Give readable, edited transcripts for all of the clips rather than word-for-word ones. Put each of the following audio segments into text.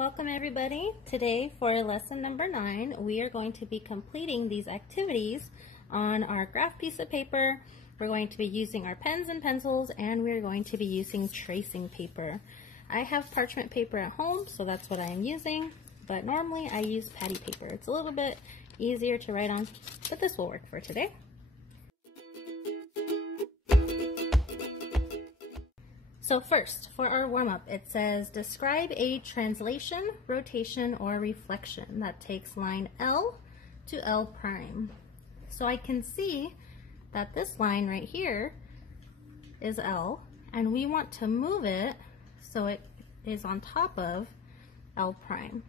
Welcome everybody. Today for lesson number 9, we are going to be completing these activities on our graph piece of paper. We're going to be using our pens and pencils, and we're going to be using tracing paper. I have parchment paper at home, so that's what I am using, but normally I use patty paper. It's a little bit easier to write on, but this will work for today. So first, for our warm-up, it says, describe a translation, rotation, or reflection that takes line L to L prime. So I can see that this line right here is L, and we want to move it so it is on top of L prime.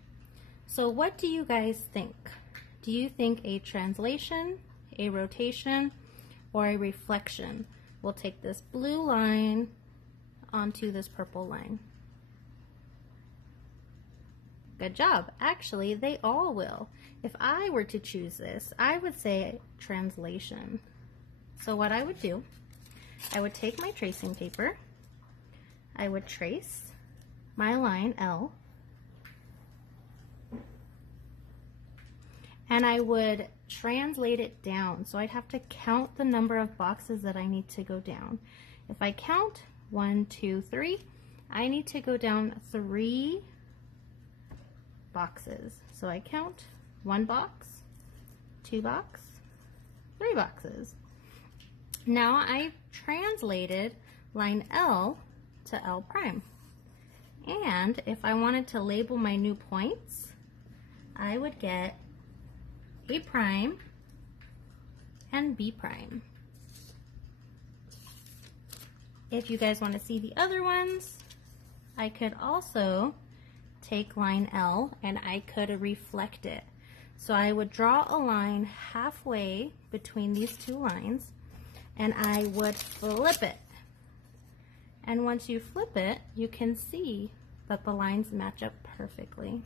So what do you guys think? Do you think a translation, a rotation, or a reflection will take this blue line onto this purple line? Good job. Actually, they all will. If I were to choose this, I would say translation. So what I would do, I would take my tracing paper, I would trace my line L, and I would translate it down. So I'd have to count the number of boxes that I need to go down. If I count 1, 2, 3, I need to go down 3 boxes. So I count 1 box, 2 box, 3 boxes. Now I've translated line L to L prime. And if I wanted to label my new points, I would get A prime and B prime. If you guys want to see the other ones, I could also take line L and I could reflect it. So I would draw a line halfway between these two lines and I would flip it. And once you flip it, you can see that the lines match up perfectly.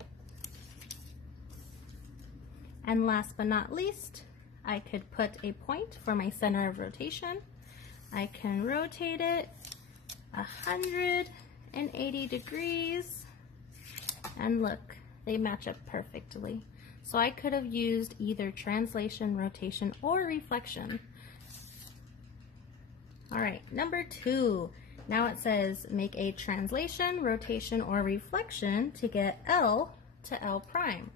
And last but not least, I could put a point for my center of rotation. I can rotate it 180 degrees, and look, they match up perfectly. So I could have used either translation, rotation, or reflection. All right, number 2. Now it says make a translation, rotation, or reflection to get L to L prime.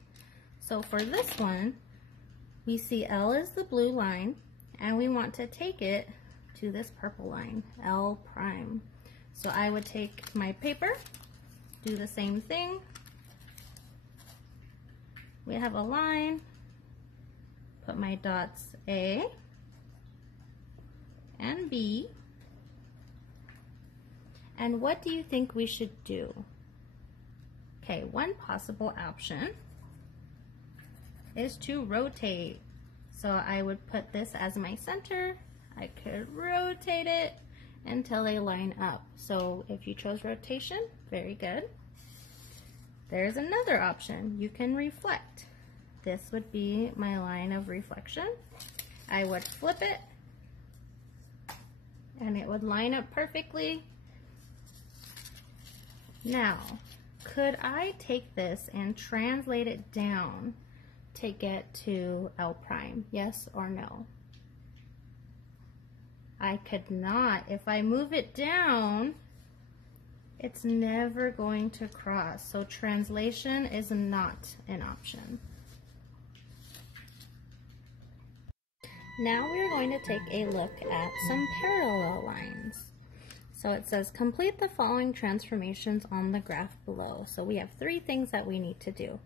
So for this one, we see L is the blue line, and we want to take it to this purple line, L prime. So I would take my paper, do the same thing. We have a line, put my dots A and B. And what do you think we should do? Okay, one possible option is to rotate. So I would put this as my center. I could rotate it until they line up. So if you chose rotation, very good. There's another option. You can reflect. This would be my line of reflection. I would flip it and it would line up perfectly. Now, could I take this and translate it down to get to L prime? Yes or no? I could not. If I move it down, it's never going to cross. So translation is not an option. Now we're going to take a look at some parallel lines. So it says complete the following transformations on the graph below. So we have 3 things that we need to do.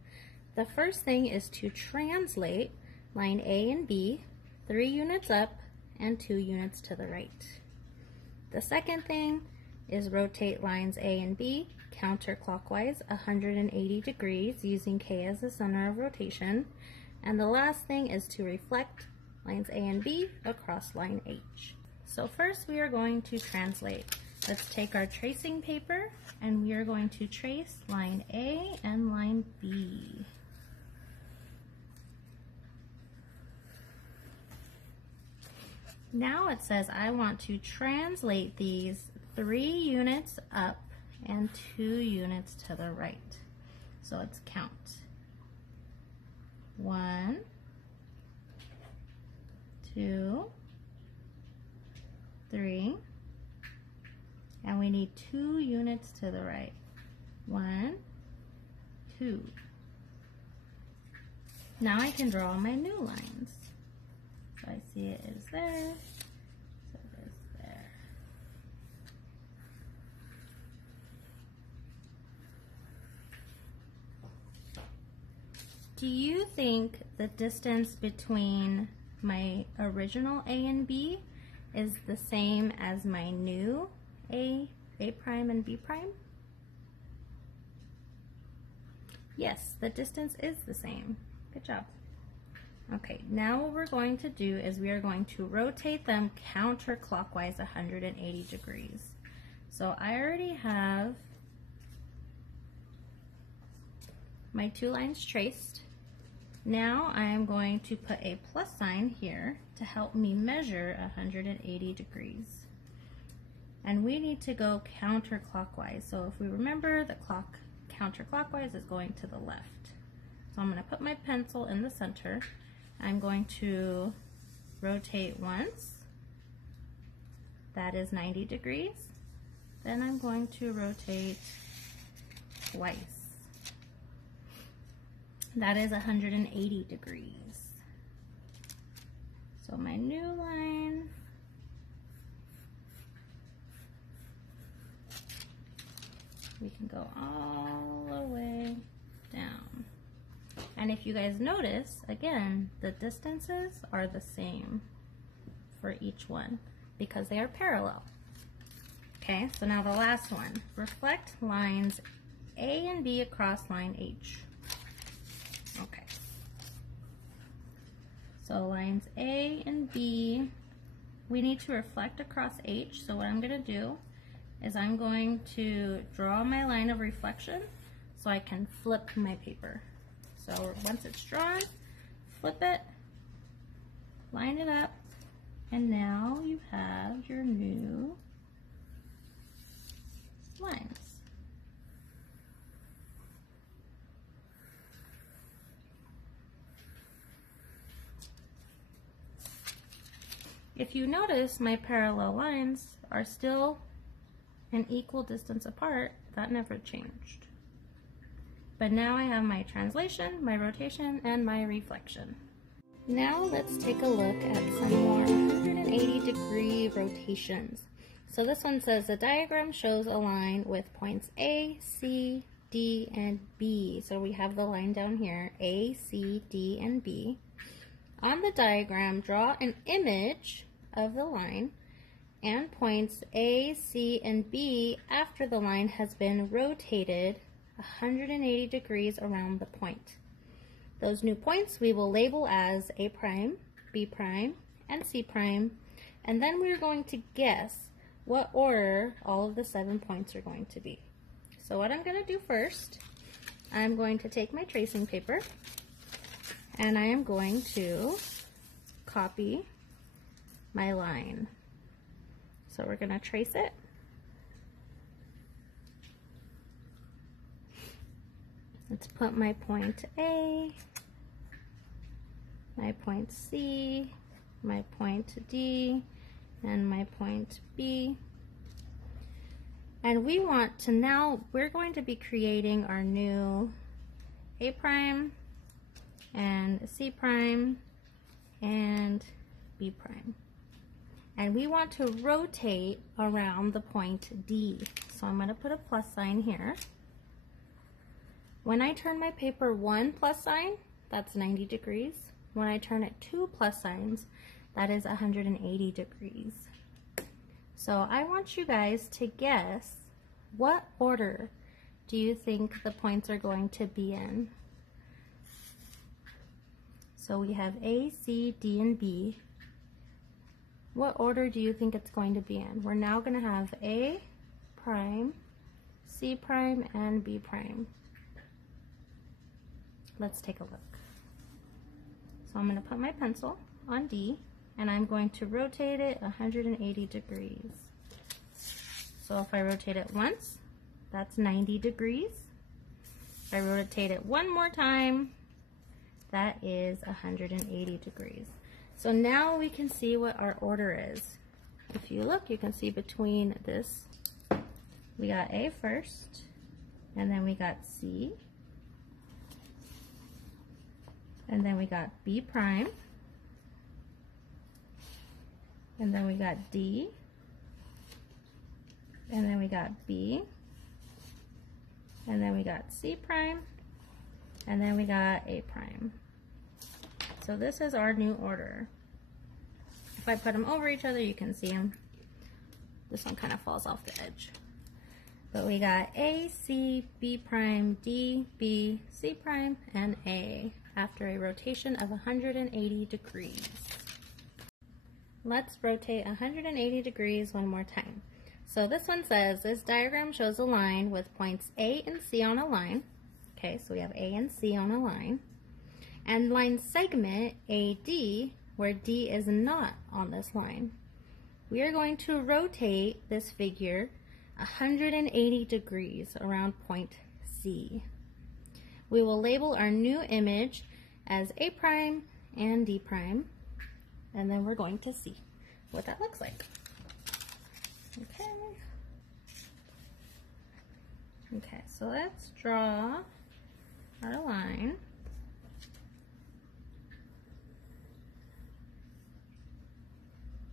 The first thing is to translate line A and B 3 units up and 2 units to the right. The second thing is rotate lines A and B counterclockwise 180 degrees using K as the center of rotation. And the last thing is to reflect lines A and B across line H. So first we are going to translate. Let's take our tracing paper and we are going to trace line A and line B. Now it says I want to translate these 3 units up and 2 units to the right. So let's count. 1, 2, 3, and we need 2 units to the right. 1, 2. Now I can draw my new lines. So I see it is there, so it is there. Do you think the distance between my original A and B is the same as my new A prime and B prime? Yes, the distance is the same. Good job. Okay, now what we're going to do is we are going to rotate them counterclockwise 180 degrees. So I already have my 2 lines traced. Now I am going to put a plus sign here to help me measure 180 degrees. And we need to go counterclockwise. So if we remember, the clock counterclockwise is going to the left. So I'm going to put my pencil in the center. I'm going to rotate once. That is 90 degrees. Then I'm going to rotate twice. That is 180 degrees. So my new line we can go all the way down. And if you guys notice, again, the distances are the same for each one because they are parallel. Okay, so now the last one. Reflect lines A and B across line H. Okay. So lines A and B, we need to reflect across H. So what I'm going to do is I'm going to draw my line of reflection so I can flip my paper. So once it's drawn, flip it, line it up, and now you have your new lines. If you notice, my parallel lines are still an equal distance apart. That never changed. But now I have my translation, my rotation, and my reflection. Now let's take a look at some more 180 degree rotations. So this one says the diagram shows a line with points A, C, D, and B. So we have the line down here, A, C, D, and B. On the diagram, draw an image of the line and points A, C, and B after the line has been rotated 180 degrees around the point. Those new points we will label as A prime, B prime, and C prime, and then we're going to guess what order all of the 7 points are going to be. So what I'm going to do first, I'm going to take my tracing paper and I am going to copy my line. So we're going to trace it. Let's put my point A, my point C, my point D, and my point B. And we want to now, we're going to be creating our new A prime and C prime and B prime. And we want to rotate around the point D. So I'm going to put a plus sign here. When I turn my paper 1 plus sign, that's 90 degrees. When I turn it 2 plus signs, that is 180 degrees. So I want you guys to guess what order do you think the points are going to be in? So we have A, C, D, and B. What order do you think it's going to be in? We're now going to have A prime, C prime, and B prime. Let's take a look. So I'm going to put my pencil on D and I'm going to rotate it 180 degrees. So if I rotate it once, that's 90 degrees. If I rotate it one more time, that is 180 degrees. So now we can see what our order is. If you look, you can see between this, we got A first, and then we got C, and then we got B prime, and then we got D, and then we got B, and then we got C prime, and then we got A prime. So this is our new order. If I put them over each other, you can see them. This one kind of falls off the edge. But we got A, C, B prime, D, B, C prime, and A after a rotation of 180 degrees. Let's rotate 180 degrees one more time. So this one says, this diagram shows a line with points A and C on a line. Okay, so we have A and C on a line. And line segment AD, where D is not on this line. We are going to rotate this figure 180 degrees around point C. We will label our new image as A prime and D prime, and then we're going to see what that looks like. Okay. Okay, so let's draw our line.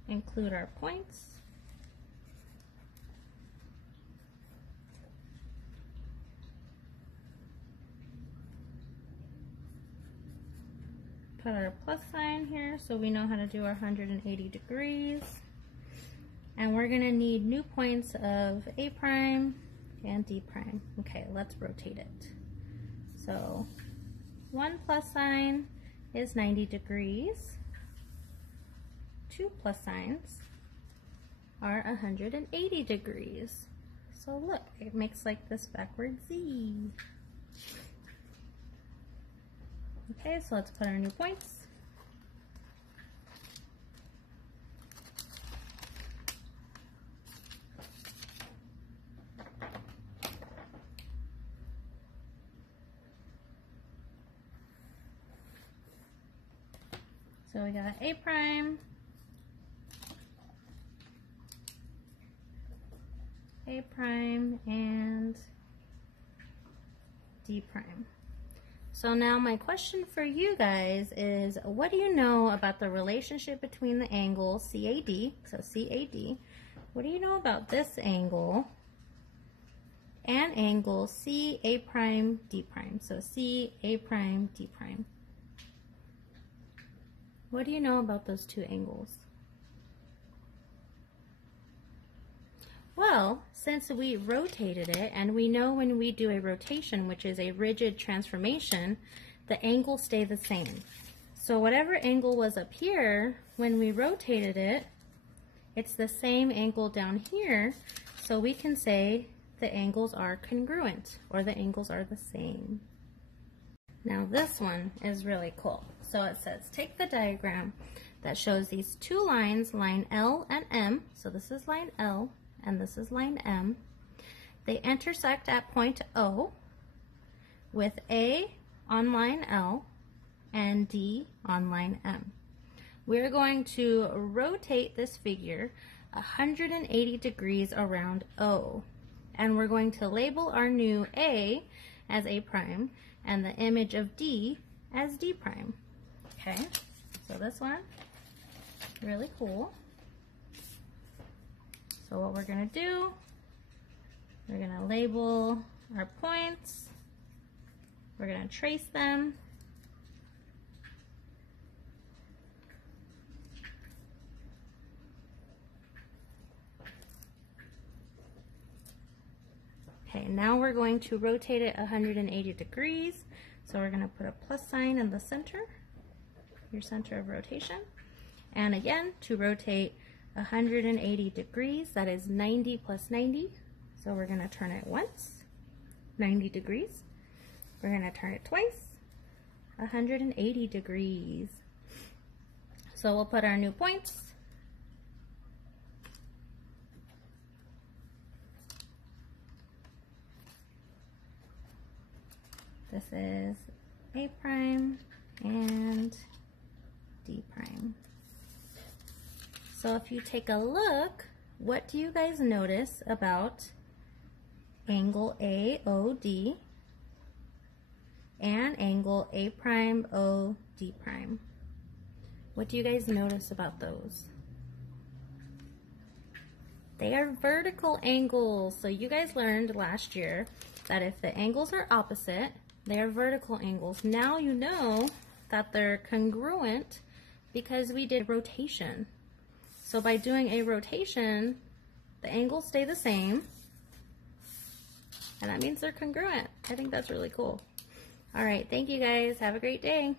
Include our points. Put our plus sign here so we know how to do our 180 degrees. And we're going to need new points of A prime and D prime. Okay, let's rotate it. So 1 plus sign is 90 degrees. 2 plus signs are 180 degrees. So look, it makes like this backward Z. Okay, so let's put our new points. So we got A prime, A prime, and D prime. So now my question for you guys is, what do you know about the relationship between the angle CAD, so CAD, what do you know about this angle and angle CA prime D prime, so CA prime D prime? What do you know about those two angles? Well, since we rotated it, and we know when we do a rotation, which is a rigid transformation, the angles stay the same. So whatever angle was up here, when we rotated it, it's the same angle down here, so we can say the angles are congruent, or the angles are the same. Now this one is really cool. So it says, take the diagram that shows these two lines, line L and M, so this is line L, and this is line M. They intersect at point O with A on line L and D on line M. We're going to rotate this figure 180 degrees around O, and we're going to label our new A as A prime and the image of D as D prime. Okay, so this one, really cool. So what we're going to do, we're going to label our points, we're going to trace them, okay, now we're going to rotate it 180 degrees, so we're going to put a plus sign in the center, your center of rotation, and again, to rotate 180 degrees, that is 90 plus 90, so we're going to turn it once, 90 degrees. We're going to turn it twice, 180 degrees. So we'll put our new points. This is A prime and D prime. So if you take a look, what do you guys notice about angle AOD and angle A prime OD prime? What do you guys notice about those? They are vertical angles. So you guys learned last year that if the angles are opposite, they are vertical angles. Now you know that they're congruent because we did rotation. So by doing a rotation, the angles stay the same, and that means they're congruent. I think that's really cool. All right, thank you guys. Have a great day.